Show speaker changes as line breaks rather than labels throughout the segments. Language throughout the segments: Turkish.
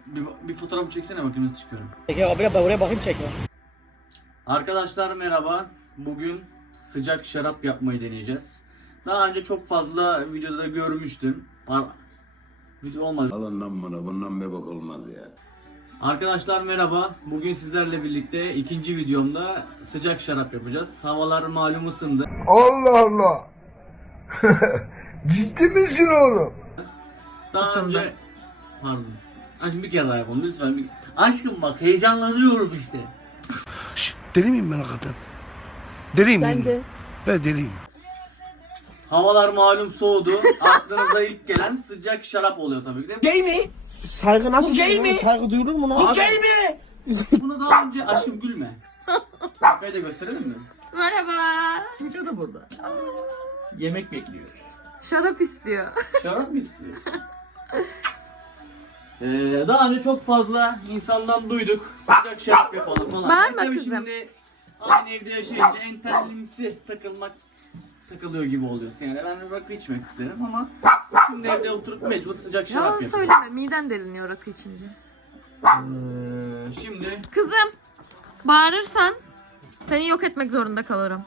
Bir fotoğraf çeksene bakayım nasıl çıkıyorum.
Peki abi ben buraya bakayım çekme.
Arkadaşlar merhaba. Bugün sıcak şarap yapmayı deneyeceğiz. Daha önce çok fazla videoda görmüştüm. Video olmadı.
Alın lan bana, bundan bir bak olmaz ya.
Arkadaşlar merhaba. Bugün sizlerle birlikte ikinci videomda sıcak şarap yapacağız. Havalar malum ısındı.
Allah Allah. Ciddi misin oğlum?
Daha önce... Pardon. Aşkım bir kere daha yapalım lütfen. Aşkım bak heyecanlanıyorum işte.
Deli miyim ben hakikaten? Deliyim
Bence.
miyim? Ve deliyim.
Havalar malum soğudu. Aklınıza ilk gelen sıcak şarap oluyor tabii ki de.
Gay mi? Saygı nasıl duyulur? Saygı duyulur mu lan? Bu gay mi?
Bunu daha önce aşkım gülme. Şapkayı da gösterelim mi?
Merhaba.
Tuğçe de burada. Yemek bekliyor.
Şarap istiyor.
Şarap mı istiyorsun? Daha önce çok fazla insandan duyduk. Sıcak şarap yapalım falan.
Bağırma
Tabii
kızım.
şimdi aynı evde yaşayınca entellimsi takılıyor gibi oluyorsun. Yani ben bir rakı içmek isterim ama şimdi evde oturup mecbur sıcak şarap
Yalan
yapıyorum.
söyleme. Miden deliniyor rakı içince.
Şimdi
Kızım. Bağırırsan seni yok etmek zorunda kalırım.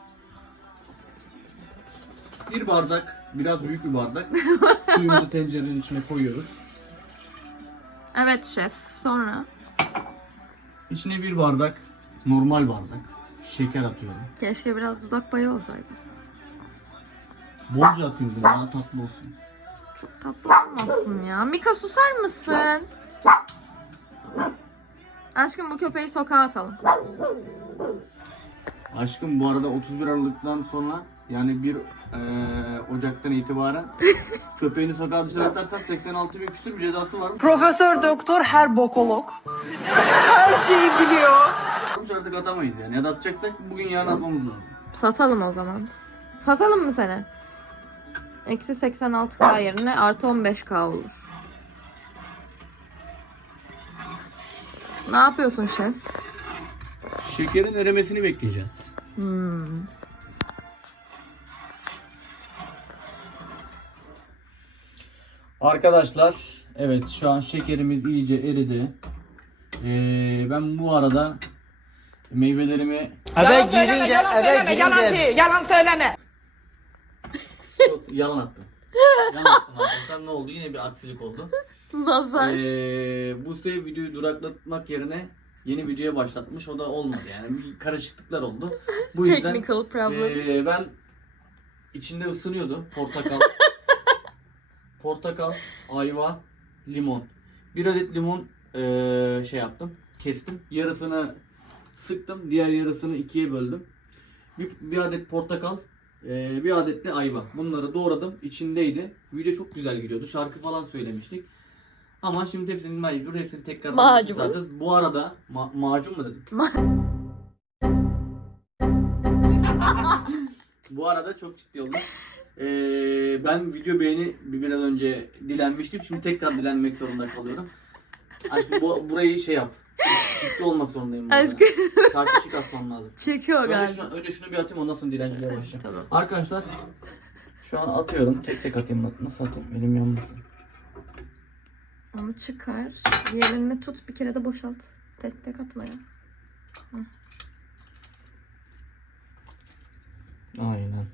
bir bardak, biraz büyük bir bardak suyumuzu tencerenin içine koyuyoruz.
Evet şef. Sonra.
İçine bir bardak, normal bardak şeker atıyorum.
Keşke biraz dudak payı olsaydı.
Bolca atayım bunu, daha tatlı olsun.
Çok tatlı olmasın ya. Mika susar mısın? Aşkım bu köpeği sokağa atalım.
Aşkım bu arada 31 Aralık'tan sonra yani 1 Ocak'tan itibaren köpeğini sokağa dışarı atarsan 86 bin küsur bir cezası var.
Profesör doktor her bokolog. Her şeyi biliyor.
Artık atamayız yani. Ya da atacaksak bugün yarın atmamız lazım.
Satalım o zaman. Satalım mı seni? Eksi 86k yerine artı 15k olur. Ne yapıyorsun şef?
Şekerin erimesini bekleyeceğiz. Arkadaşlar evet şu an şekerimiz iyice eridi. Ben bu arada meyvelerimi
Eve girince
Yalan söyleme.
yalan attım. Yalan attım arkadaşlar. Ne oldu? Yine bir aksilik oldu.
Nazar.
Bu sefer videoyu duraklatmak yerine yeni videoya başlatmış. O da olmadı yani. Bir karışıklıklar oldu. Bu yüzden
Technical problem.
ben içinde ısınıyordu. Portakal, ayva, limon. Bir adet limon şey yaptım. Kestim. Yarısını sıktım. Diğer yarısını ikiye böldüm. Bir adet portakal, bir adet de ayva. Bunları doğradım. İçindeydi. Video çok güzel gidiyordu. Şarkı falan söylemiştik. Ama şimdi hepsini mecbur, hepsini tekrar
Macun.
satacağız. Bu arada macun mu dedim? Bu arada çok ciddi oldum. Ben video beğeni biraz önce dilenmiştim. Şimdi tekrar dilenmek zorunda kalıyorum. Aşkım burayı şey yap. Ciddi olmak zorundayım.
Aşkım.
Takipçi kasmam lazım.
Çekiyor galiba.
Önce şunu bir atayım, ondan sonra dilenciliğe başlayayım.
Tamam.
Arkadaşlar şu an atıyorum. Tek tek atayım. Nasıl atayım? Elim yanmasın.
Onu çıkar. Diğerini tut, bir kere de boşalt. Tek tek atma ya.
Aynen.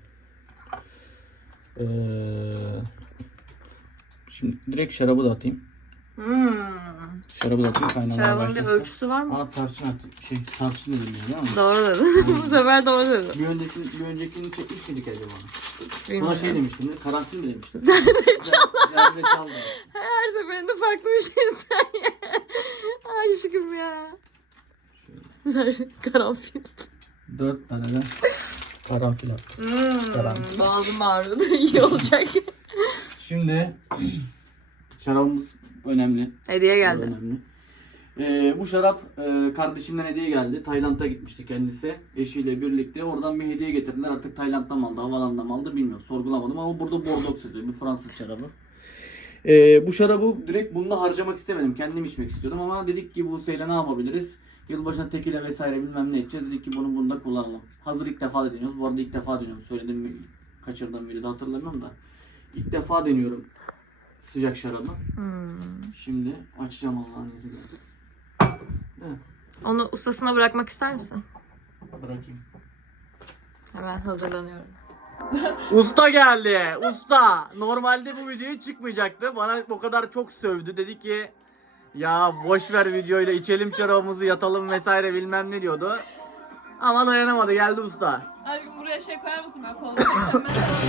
Şimdi direkt şarabı da atayım. Şarabı da atayım, kaynamaya
Şarabın bir
başlasın.
ölçüsü var mı?
Tarçın atayım. Tarçın dedim ya, değil mi?
Doğru dedin. Bu sefer doğru dedin.
Bir öncekini çekmiş miydik acaba? Buna
Bilmiyorum.
şey demiştim, karantin mi demiştim? Zerdeçal da.
Her seferinde farklı bir şey sen ya. Aşkım ya. Karanfil.
4 tane de karanfil attım. Karanfil.
Boğazım ağrıyordu. İyi olacak.
Şimdi şarabımız önemli.
Hediye geldi.
Önemli. Bu şarap kardeşimden hediye geldi. Tayland'a gitmişti kendisi. Eşiyle birlikte. Oradan bir hediye getirdiler. Artık Tayland'dan mı aldı, havalandan mı aldı bilmiyorum. Sorgulamadım ama burada Bordeaux yazıyor. Bir Fransız şarabı. Bu şarabı direkt bununla harcamak istemedim. Kendim içmek istiyordum ama dedik ki Buse'yle ne yapabiliriz? Yılbaşına tekile vesaire bilmem ne edeceğiz. Dedik ki bunu bunda kullanalım. Hazır ilk defa deniyoruz. Bu arada ilk defa deniyorum. Söyledim mi? Kaçırdığım videoda hatırlamıyorum da. İlk defa deniyorum. sıcak şarabı. Şimdi açacağım Allah'ın izniyle. Evet,
Onu ustasına bırakmak ister misin?
bırakayım.
Hemen hazırlanıyorum.
Usta geldi. Usta. Normalde bu video çıkmayacaktı. Bana o kadar çok sövdü. Dedi ki ya boş ver videoyla içelim şarabımızı yatalım vesaire bilmem ne diyordu. Ama dayanamadı. Geldi usta.
Aşkım buraya şey koyar mısın? Ben kolumu çekeceğim.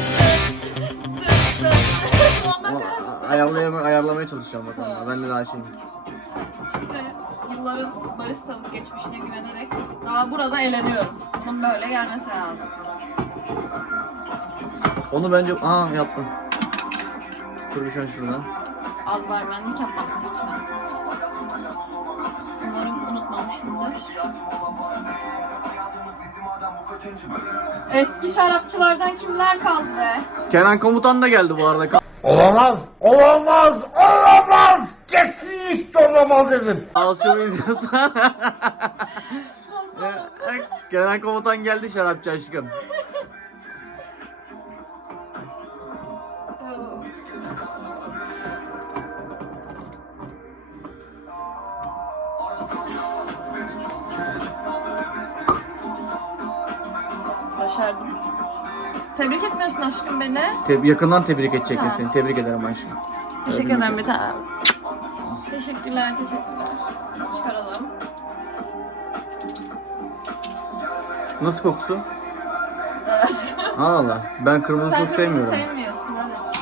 Ayarlamaya çalışacağım bakalım. Ben de daha şeyim.
Şimdi yılların baristalık geçmişine güvenerek daha burada eğleniyorum. Bunun böyle gelmesi lazım.
Onu bence... yaptım. Dur bir şu an şuradan.
Az barmenlik yapmadım lütfen. Umarım unutmamışımdır. Eski şarapçılardan kimler kaldı be?
Kenan Komutan da geldi bu arada.
Olamaz. Olamaz. Olamaz. Kesinlikle olamaz dedim.
Alşovu izliyorsan. Kenan Komutan geldi şarapçı aşkım.
Başardım. Tebrik etmiyorsun aşkım beni.
Yakından tebrik edecekler
Ha.
seni. Tebrik ederim aşkım.
Teşekkür ederim bir tanem. Teşekkürler, teşekkürler. Çıkaralım.
Nasıl kokusu?
Güzel aşkım.
Allah Allah. Ben kırmızı
Sen
çok sevmiyorum.
sevmiyorsun, evet.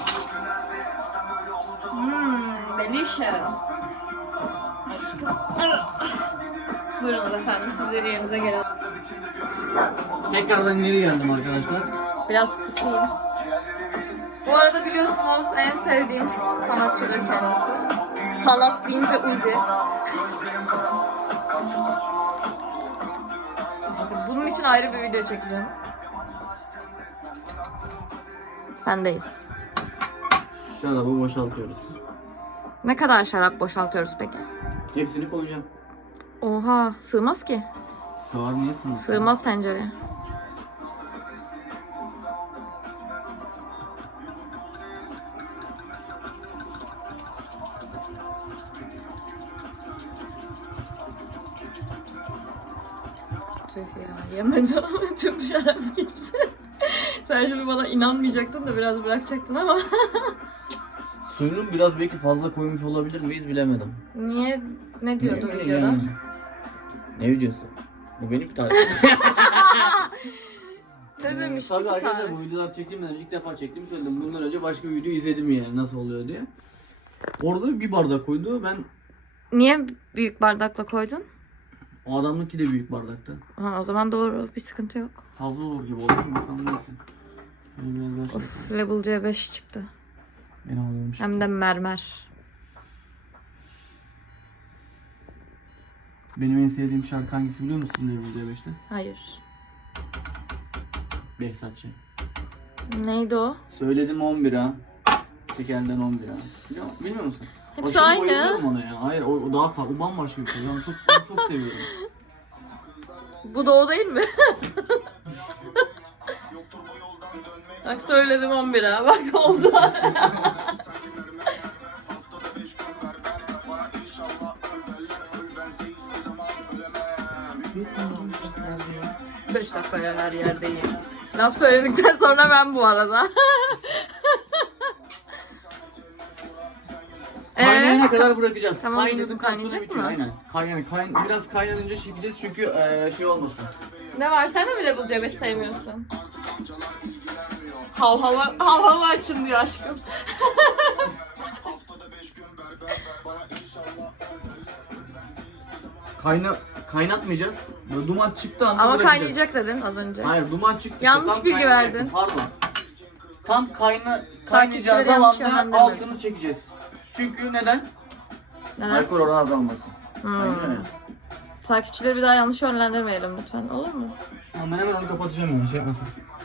Delicious. Aşkım. Buyurunuz efendim, sizleri yerinize gelelim.
Tekrardan geri geldim arkadaşlar.
Biraz kısayım. Bu arada biliyorsunuz en sevdiğim sanatçıdır kendisi. Sanat deyince Uzi. Neyse, bunun için ayrı bir video çekeceğim. Sendeyiz.
Şarabı boşaltıyoruz.
Ne kadar şarap boşaltıyoruz peki?
Hepsini koyacağım.
Oha, sığmaz ki.
Sığar niye sığmaz?
Sığmaz tencereye. Tüh ya, yemedim. Tüm şarap gitti. Sen şimdi bana inanmayacaktın da biraz bırakacaktın ama.
Suyunu biraz belki fazla koymuş olabilir miyiz bilemedim.
Niye? Ne diyordu
Ne-
videoda?
Ne videosu? Bu benim tarifim.
Ne demiştik
Tabii
ki
arkadaşlar
tarif?
bu videolar çektiğimden ilk defa çektiğimi söyledim. Bundan önce başka bir video izledim yani nasıl oluyor diye. Orada bir bardak koydu. Ben
Niye büyük bardakla koydun?
o adamınki de büyük bardakta.
Ha, o zaman doğru, bir sıkıntı yok.
Fazla olur gibi oldu mu? Bakalım neyse. Şöyle biraz daha şey
Of, Level C5 çıktı.
Beni alıyormuş.
Hem de mermer.
Benim en sevdiğim şarkı hangisi biliyor musun Level C5'te?
Hayır.
Behzat Ç.
Neydi o?
Söyledim 11'a. Çekelden 11'a. Bilmiyor musun?
Hepsi
Aşırı
aynı.
bayılıyorum ona ya. Hayır o daha farklı. O bambaşka bir şey. Yani çok seviyorum.
Bu da o değil mi? Bak söyledim 11'e. Bak oldu. Beş dakikaya her yerdeyim. Laf söyledikten sonra ben bu arada.
Kaynayana kadar bırakacağız.
Tamam,
Kaynadıktan sonra
kaynayacak
bitiyor.
mı?
Aynen. Biraz kaynanınca çekeceğiz çünkü şey olmasın.
Ne var? Sen de mi Level C5 sevmiyorsun? Hav hava açın diyor aşkım.
Kaynatmayacağız. Böyle duman çıktı anda
Ama
bırakacağız.
kaynayacak dedin az önce.
Hayır duman çıktı.
Yanlış
tam
bilgi
kaynayacak.
verdin.
Pardon. Tam kaynayacağı
Takipçileri yanlış
zamanda
yönlendirmesin.
altını çekeceğiz. Çünkü neden?
Neden?
Alkol oranı azalmasın. Aynen öyle.
Takipçileri bir daha yanlış yönlendirmeyelim lütfen. Olur mu?
Tamam ben hemen onu kapatacağım yani şey yapmasın.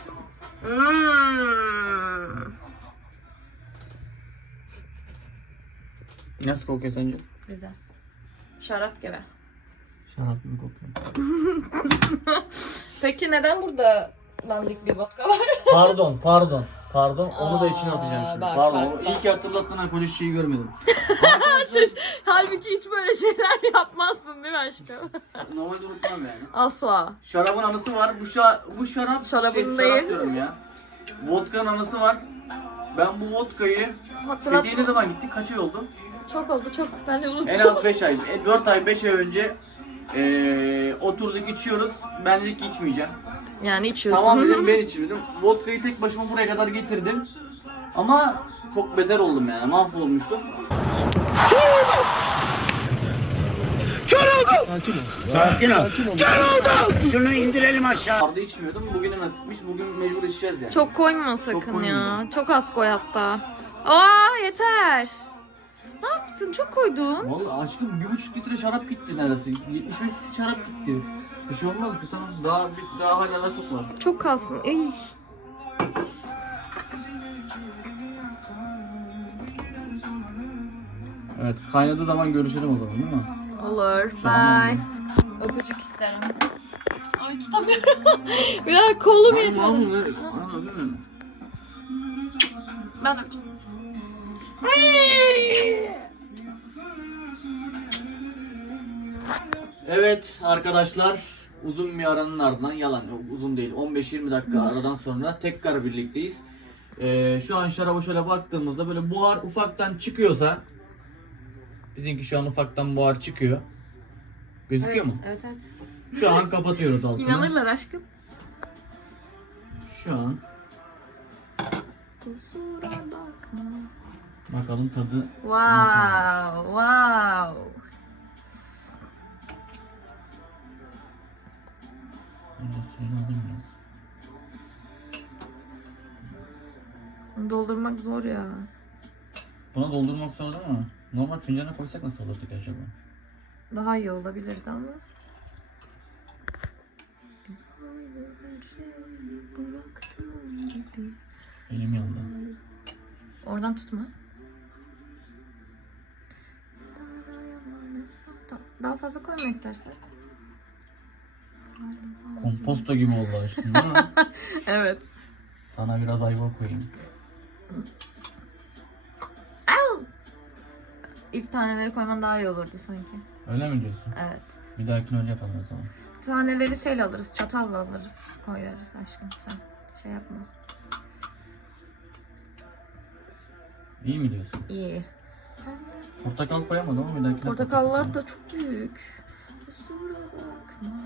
Nasıl kokuyor sence?
Güzel. Şarap gibi.
Şarap gibi kokuyor.
Peki neden burada dandik bir vodka var?
Pardon. Pardon, onu da içine atacağım şimdi.
bak,
Pardon,
bak,
iyi ki hatırlattın ha, koca şişeyi görmedim.
Halbuki hiç böyle şeyler yapmazsın değil mi aşkım?
Normalde unutmam yani.
Asla.
Şarabın anısı var. Bu şarap
Şarabın
şarap
değil.
diyorum ya. Vodka'nın anısı var. Ben bu vodka'yı
Hatırlat.
Fethiye'ye ne zaman gittik? Kaç ay oldu?
Çok oldu çok. Ben de unuttum.
En az 5 ay. 4 ay 5 ay önce oturduk içiyoruz. Ben dedik ki içmeyeceğim.
Yani içiyorsun.
Tamam dedim, ben içeyim dedim. Vodka'yı tek başıma buraya kadar getirdim. Ama çok beter oldum yani. Mahvolmuştum.
Sakin ol. Şunu indirelim aşağı.
Arda içmiyordum. Bugüne nasipmiş. Bugün mecbur içeceğiz yani.
Çok koyma sakın ya.
koymayacağım.
Çok az koy hatta. Aa yeter. Ne yaptın? Çok koydun.
Vallahi aşkım 1,5 litre şarap gitti neredeyse. 75 şarap gitti. Bir şey olmaz ki, tamam. Daha hala çok var.
Çok kalsın. Ey.
Evet, kaynadığı zaman görüşelim o zaman, değil mi?
Olur.
Şu an
Bye. Öpücük isterim. Ay tutamıyorum. Bir daha kolum yetmedi. Ben de öpeceğim.
Evet arkadaşlar, uzun bir aranın ardından, yalan yok uzun değil, 15-20 dakika aradan sonra tekrar birlikteyiz. Şu an şaraba şöyle baktığımızda böyle buhar ufaktan çıkıyorsa, bizimki şu an ufaktan buhar çıkıyor. Gözüküyor mu?
Evet.
Şu an kapatıyoruz altını.
İnanırlar aşkım.
Şu an
Kusura bakma.
bakalım tadı.
Wow. Doldurmak zor ya.
Buna doldurmak zor değil mi? Normal fincana koysak nasıl olurdu ki acaba?
Daha iyi olabilirdi ama.
Elim yandı.
Oradan tutma. Tamam. Daha fazla koyma istersen.
Komposto gibi oldu aşkım, değil mi?
Evet.
Sana biraz ayva koyayım.
İlk taneleri koyman daha iyi olurdu sanki.
Öyle mi diyorsun?
Evet.
Bir dahakine öyle yapalım o zaman.
Taneleri şeyle alırız, çatalla alırız, koyarız aşkım sen. Şey yapma.
İyi mi diyorsun?
İyi.
Portakal koyamadım ama bir dahakine
Portakallar da çok büyük. Kusura bakma.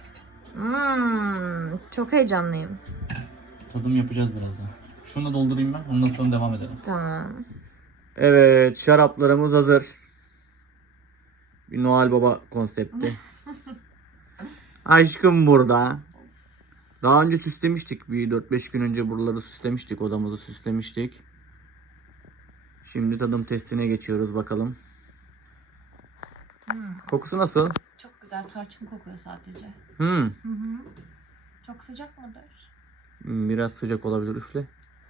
Çok heyecanlıyım.
tadım yapacağız birazdan. Şunu da doldurayım ben, ondan sonra devam edelim.
Tamam.
Evet, şaraplarımız hazır. Bir Noel Baba konsepti. Aşkım burada. Daha önce süslemiştik, bir 4-5 gün önce buraları süslemiştik, odamızı süslemiştik. Şimdi tadım testine geçiyoruz bakalım. Kokusu nasıl?
Çok güzel tarçın kokuyor sadece. Çok sıcak mıdır?
Biraz sıcak olabilir, üfle.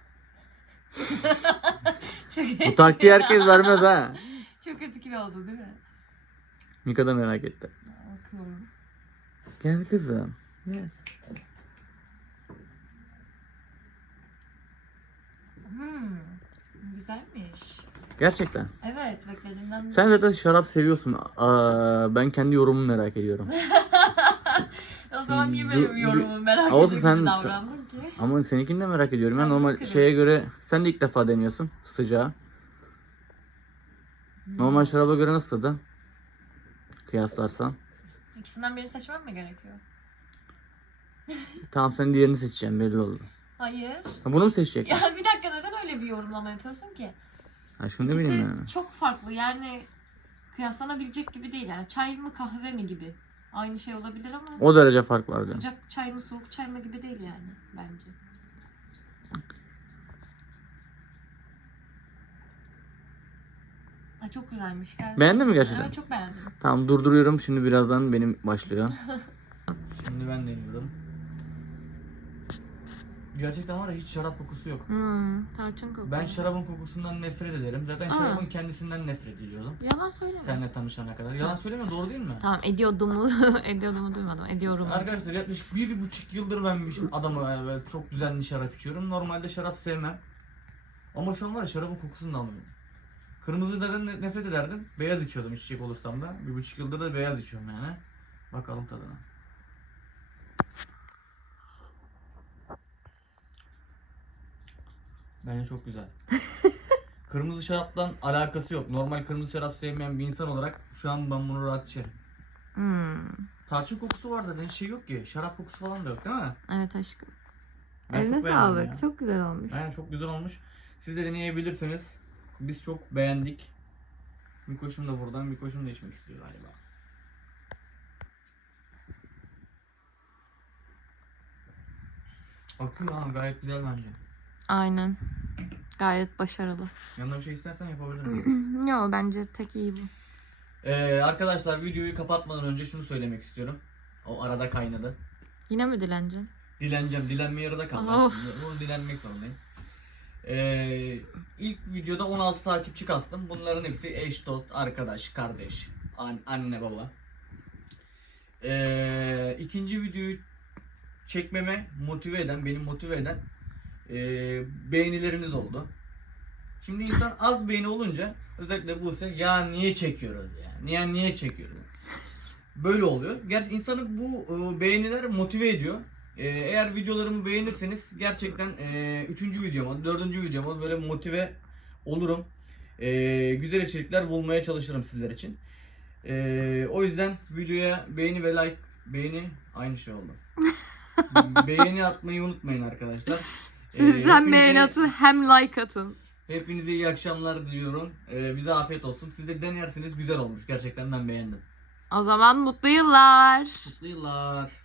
Çok,
Bu taktiği herkes vermez ha.
çok etkili oldu değil mi?
Mika da merak etti.
Bakıyorum.
Gel kızım. Gel.
Güzelmiş.
Gerçekten.
Evet, beklediğimden.
Sen zaten şarap seviyorsun. Ben kendi yorumumu merak ediyorum.
O zaman niye böyle bir yorumumu merak
Olsun,
ediyor gibi
sen-
davrandın ki?
Ama seninkini de merak ediyorum. Yani
Ben
normal
bakarım.
şeye göre sen de ilk defa deniyorsun sıcağı. Normal şaraba göre nasıl tadı? Kıyaslarsan.
İkisinden birini seçmem mi gerekiyor?
Tamam, sen diğerini seçeceğim, belli oldu.
Hayır.
Ha, bunu mu seçecek?
Ya bir dakika, neden öyle bir yorumlama yapıyorsun ki?
Aşkım ne bileyim
İkisi
yani.
çok farklı, yani kıyaslanabilecek gibi değil. Yani çay mı kahve mi gibi. Aynı şey olabilir ama
O derece fark var diyorum.
sıcak çay mı soğuk çay mı gibi değil yani bence. Ay çok güzelmiş gerçekten.
Beğendin mi gerçekten?
Evet, çok beğendim.
Tamam, durduruyorum. Şimdi birazdan benim başlıyor. Şimdi ben deniyorum. Gerçekten var ya, hiç şarap kokusu yok.
Tarçın kokuyor.
Ben şarabın kokusundan nefret ederim. Zaten şarabın kendisinden nefret ediyordum.
Yalan söyleme.
Seninle tanışana kadar. Yalan söyleme, doğru değil mi?
Tamam, ediyordumu duymadım. Ediyorum.
Arkadaşlar yaklaşık 1,5 yıldır ben bir adamı böyle çok düzenli şarap içiyorum. Normalde şarap sevmem. Ama şu an var ya şarabın kokusunu da almıyorum. Kırmızıdan nefret ederdim. Beyaz içiyordum içecek olursam da. 1,5 yıldır da beyaz içiyorum yani. Bakalım tadına. Bence çok güzel. Kırmızı şaraptan alakası yok. Normal kırmızı şarap sevmeyen bir insan olarak şu an ben bunu rahat içerim. Tarçın kokusu var zaten, hiç şey yok ki. Şarap kokusu falan da yok değil mi?
Evet aşkım.
Ben
Eline
çok beğendim
sağlık.
ya.
Çok güzel olmuş.
Yani çok güzel olmuş. Siz de deneyebilirsiniz. Biz çok beğendik. Mikoş'um da buradan. Mikoş'um da içmek istiyor galiba. Akıyor ha, gayet güzel bence.
Aynen. Gayet başarılı.
Yanına bir şey istersen yapabilirim.
Yo bence tek iyi bu.
Arkadaşlar videoyu kapatmadan önce şunu söylemek istiyorum. O arada kaynadı.
Yine mi dilencin?
Dileneceğim. Dilenme yarıda kaldı.
Of.
Şimdi. Bunu dilenmek zorundayım. İlk videoda 16 takipçi kastım. Bunların hepsi eş, dost, arkadaş, kardeş, anne, baba. İkinci videoyu çekmeme motive eden, beni motive eden beğenileriniz oldu. Şimdi insan az beğeni olunca, özellikle Buse, ya niye çekiyoruz ya? Niye çekiyoruz? Böyle oluyor. Gerçi insanı bu beğeniler motive ediyor. Eğer videolarımı beğenirseniz gerçekten 3. videoma, 4. videoma böyle motive olurum. Güzel içerikler bulmaya çalışırım sizler için. O yüzden videoya beğeni ve like, beğeni aynı şey oldu. Beğeni atmayı unutmayın arkadaşlar.
Hem beğeni atın hem like atın.
Hepinize iyi akşamlar diliyorum. Bize afiyet olsun. Siz de denersiniz, güzel olmuş. Gerçekten ben beğendim.
O zaman mutlu yıllar.
Mutlu yıllar.